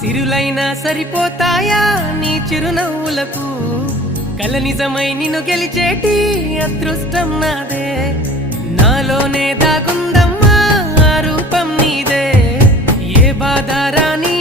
సిరులైనా సరిపోతాయా నీ చిరునవ్వులకు కల నిజమై నిన్ను గెలిచేటి అదృష్టం నాదే నాలోనే దాగుందమ్మా ఆ రూపం నీదే ఏ బాధ రాని